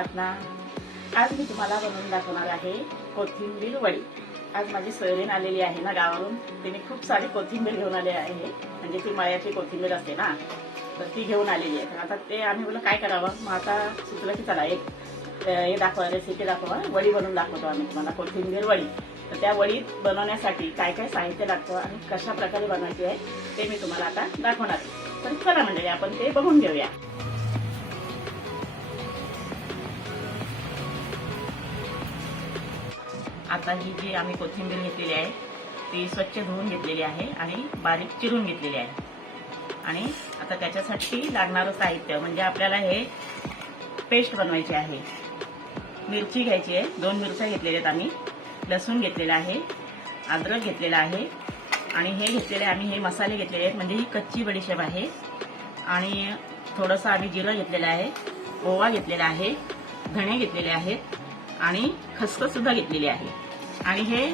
आहात ना? आज मी तुम्हाला बनवून दाखवणार आहे कोथिंबीर वडी। आज माझी सोयरीण आलेली आहे ना गावावरून, तिने खूप सारी कोथिंबीर घेऊन आली आहे, म्हणजे ती मळ्याची कोथिंबीर असते ना, तर ती घेऊन आलेली आहे। तर आता ते आम्ही बोललो काय करावं, मग आता सुचलं की चला एक हे दाखवा, रेसिपी दाखवा, वडी बनवून दाखवतो आम्ही तुम्हाला, कोथिंबीर वडी। तर त्या वडी बनवण्यासाठी काय काय साहित्य लागतं आणि कशा प्रकारे बनवायची आहे ते मी तुम्हाला आता दाखवणार आहे। तर चला मंडळी आपण ते बघून घेऊया। आता ही जी आम्ही कोथिंबीर घेतलेली आहे ती स्वच्छ धुवून घेतलेली आहे आणि बारीक चिरून घेतलेली आहे। आणि आता त्याच्यासाठी लागणारं साहित्य म्हणजे आपल्याला हे पेस्ट बनवायची आहे। मिरची घ्यायची आहे, 2 मिरच्या घेतलेल्या आहेत आम्ही, लसूण घेतलेला आहे, अद्रक घेतलेला आहे आणि हे घेतलेले आम्ही हे मसाले घेतलेले आहेत, म्हणजे ही कच्ची बडीशेप आहे आणि थोडंसं आम्ही जिरं घेतलेलं आहे, ओवा घेतलेला आहे, धणे घेतलेले आहेत आणि खसखस सुद्धा घेतलेली आहे आणि हे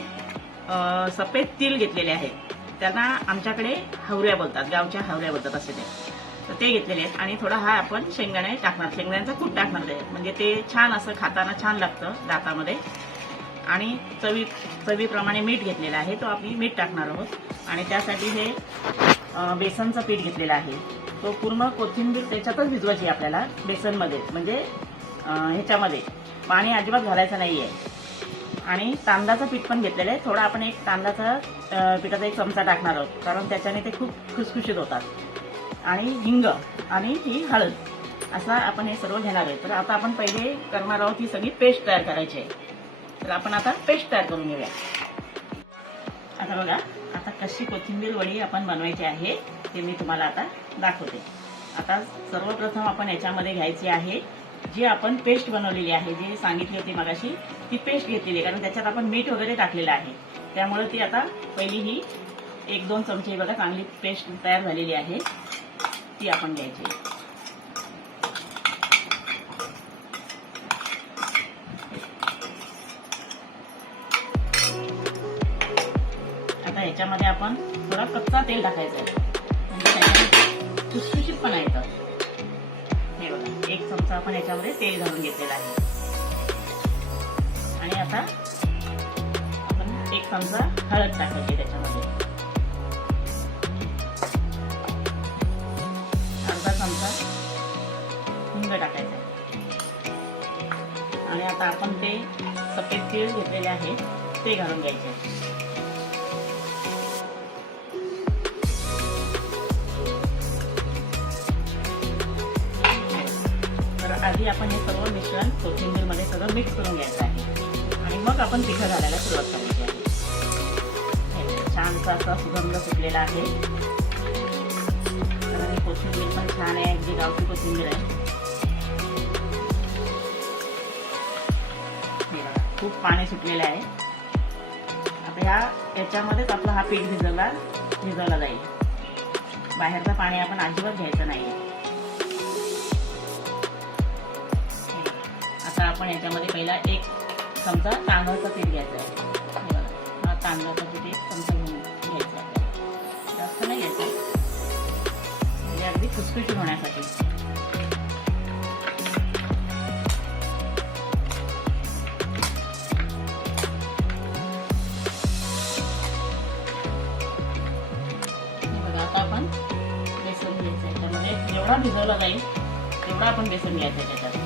सफेद तिल घेतलेले आहेत, त्यांना आमच्याकडे हवऱ्या बोलतात, गावच्या हवऱ्या बोलतात असे ते, तर ते घेतलेले आहेत। आणि थोडा हा आपण शेंगदाणे टाकणार, शेंगदाण्याचा कूट टाकणार आहे, म्हणजे ते छान असं खाताना छान लागतं दातामध्ये। आणि चवीप्रमाणे मीठ घेतलेलं आहे, तो आपण मीठ टाकणार आहोत। आणि त्यासाठी हे बेसनचं पीठ घेतलेलं आहे, तो पूर्ण कोथिंबीर त्याच्यातच भिजवायची आपल्याला बेसनमध्ये, म्हणजे ह्याच्यामध्ये पाणी अजिबात घालायचं नाहीये। आणि तांदळाचं पीठ पण घेतलेलं आहे, थोडा आपण एक तांदळाचा पिठाचा 1 चमचा टाकणार आहोत, कारण त्याच्याने ते खूप खुसखुशीत होतात। आणि हिंग आणि ही हळद असं आपण हे सर्व घेणार आहे। तर आता आपण पहिले करणार आहोत ही सगळी पेस्ट तयार करायची आहे, तर आपण आता पेस्ट तयार करून घेऊया। आता बघा, आता कशी कोथिंबीर वडी आपण बनवायची आहे ते मी तुम्हाला आता दाखवते। आता सर्वप्रथम आपण याच्यामध्ये घ्यायची आहे जी आपण पेस्ट बनवलेली आहे, जी सांगितली होती मगाशी, ती पेस्ट घेतलेली आहे, कारण त्याच्यात आपण मीठ वगैरे टाकलेलं आहे, त्यामुळे ती आता पहिली ही 1-2 चमचे बघा चांगली पेस्ट तयार झालेली आहे, ती आपण घ्यायची। आता ह्याच्यामध्ये आपण थोडा कच्चा तेल टाकायचं आहे, म्हणजे त्याच्यामध्ये खुसखुशीतपणा येतं। हे बघा 1 चमचा आपण याच्यामध्ये तेल घालून घेतलेलं आहे। आणि आता आपण 1 चमचा हळद टाकायची त्याच्यामध्ये, अर्धा चमचा हिंग टाकायचा आणि आता आपण ते सफेद तीळ घेतलेले आहे ते घालून घ्यायचे। तर आधी आपण हे सर्व मिश्रण कोथिंबीर मध्ये सगळं मिक्स करून घ्यायचं आहे आणि मग आपण पिठं घालायला सुरुवात करायची आहे। छानसा असा सुगंध सुटलेला आहे, आणि कोथिंबीर पण छान आहे, अगदी गावठी कोथिंबीर आहे। खूप पाणी सुटलेलं आहे। आता याच्यामध्येच आपला हा पीठ भिजवला जाईल, बाहेरचं पाणी आपण अजिबात घ्यायचं नाही। आता आपण याच्यामध्ये पहिला 1 चमचा तांदळाचं पीठ घ्यायचं आहे, हा तांदळाचं पीठ 1 चमचा घेऊन घ्यायचं आहे, जास्त नाही घ्यायचं, म्हणजे अगदी खुसखुशीत होण्यासाठी। बघा आता आपण बेसन घ्यायचं, त्यामध्ये जेवढा भिजवला जाईल तेवढा आपण बेसन घ्यायचं त्याच्यात।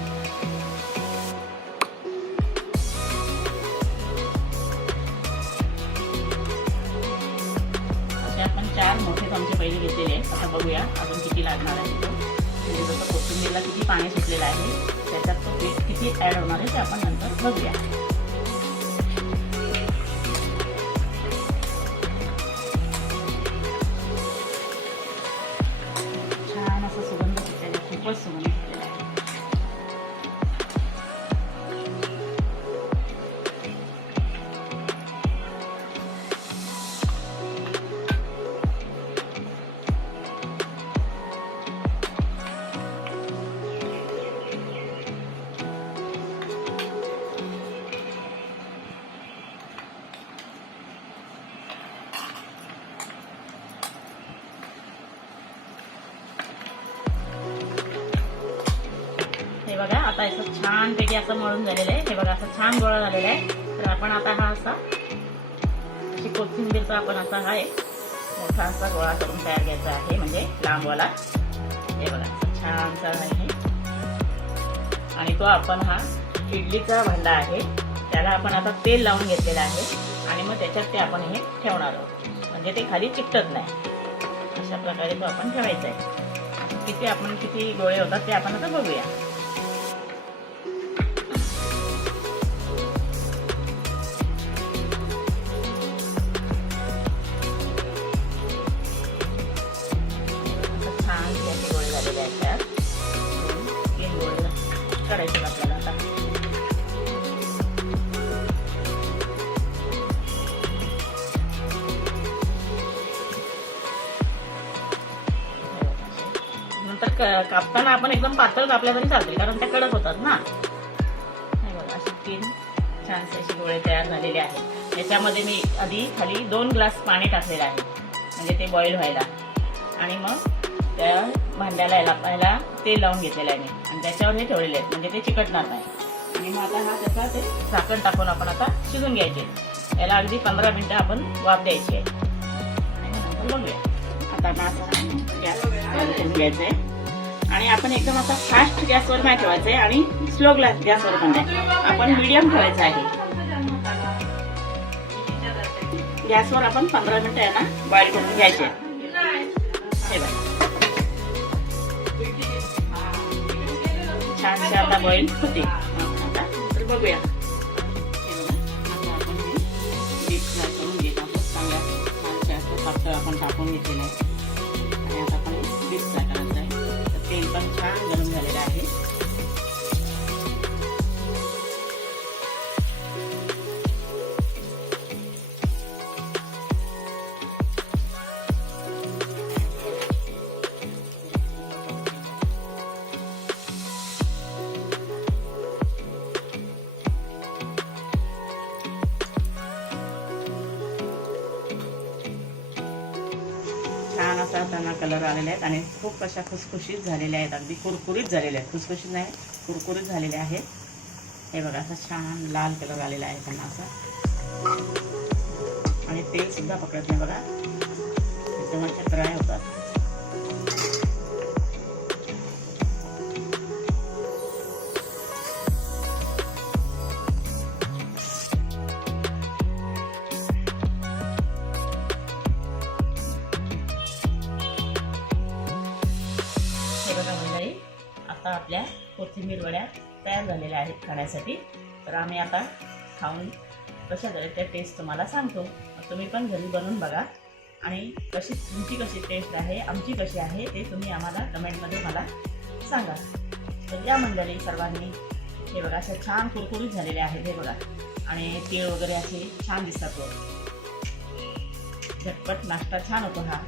आपण 4 मोठे चमचे पहिले घेतलेले आहेत, आता बघूया अजून किती लागणार आहे। म्हणजे जसं कोथिंबीरला किती पाणी सुटलेलं आहे त्याच्यात तो पीठ किती ऍड होणार आहे ते आपण नंतर बघूया। छान असं सुगंध सुटलेला आहे, खूपच सुगंध सुटलेला आहे। बघा आता असं छानपैकी असं मळून झालेलं आहे. हे बघा असं छान गोळा झालेला आहे. तर आपण आता हा असा अशी कोथिंबीरचा आपण असा हा एक मोठा असा गोळा करून तयार घ्यायचा आहे, म्हणजे लांबवाला. हे बघा छानसा आहे आणि तो आपण हा इडलीचा भांडा आहे, त्याला आपण आता तेल लावून घेतलेलं आहे आणि मग त्याच्यात ते आपण हे ठेवणार आहोत, म्हणजे ते खाली चिकटत नाही. अशा प्रकारे तो आपण ठेवायचा आहे. किती गोळे होतात ते आपण आता बघूया. छान त्याचे गोळे झालेले आहेत. त्यात 3 गोळे करायचे आपल्याला आता. नंतर कापताना आपण एकदम पातळ कापल्या तरी चालतील, कारण त्या कडक होतात ना. हे बघा असे 3 छानसे असे गोळे तयार झालेले आहेत. याच्यामध्ये मी आधी खाली 2 ग्लास पाणी टाकलेलं आहे, म्हणजे ते बॉईल व्हायला. आणि मग त्या भांड्याला पहिला तेल लावून घेतलेलं आहे मी आणि त्याच्यावर हे ठेवलेले आहेत, म्हणजे ते चिकटणार नाही. आणि मग आता हा त्याचा ते झाकण टाकून आपण आता शिजून घ्यायचे. याला अगदी 15 मिनिटं आपण वाफ द्यायची आहे. आणि नंतर बघूया. आता असं गॅस चालू करून घ्यायचं आहे आणि आपण एकदम असा फास्ट गॅसवर नाही ठेवायचं आहे आणि स्लो गॅसवर पण नाही, आपण मीडियम ठेवायचं आहे. गॅसवर आपण 15 मिनिटं यांना बॉईल करून घ्यायचे. हे बघा छानसे आता बॉईल होते. आता तर बघूया. हे बघा आता आपण हे डीप फ्राय करून घेत आहोत. चांगल्या छानसे असं पातळ आपण टाकून घेतलेलं आहे आणि आता आपण डीप फ्राय करायचं आहे. तर तेल पण छान गरम झालेलं आहे. छान असा त्यांना कलर आलेले आहेत आणि खूप अशा खुसखुशीत झालेल्या आहेत. अगदी कुरकुरीत झालेल्या आहेत. खुसखुशीत नाही, कुरकुरीत झालेले आहेत. हे बघा असं छान लाल कलर आलेला आहे त्यांना असा. आणि तेल सुद्धा पकडत नाही बघा, एकदम असे फ्राय होतात. हे बघा मंडळी, आता आपल्या कोथिंबीर वड्या तयार झालेल्या आहेत खाण्यासाठी. तर आम्ही आता खाऊन कशा झाल्या त्या टेस्ट तुम्हाला सांगतो. तुम्ही पण घरी बनवून बघा आणि तुमची कशी टेस्ट आहे, आमची कशी आहे ते तुम्ही आम्हाला कमेंटमध्ये मला सांगा. तर या मंडळी सर्वांनी हे बघा अशा छान कुरकुरीत झालेले आहेत. हे बघा आणि तीळ वगैरे असे छान दिसतात. झटपट नाश्ता छान होतो हा.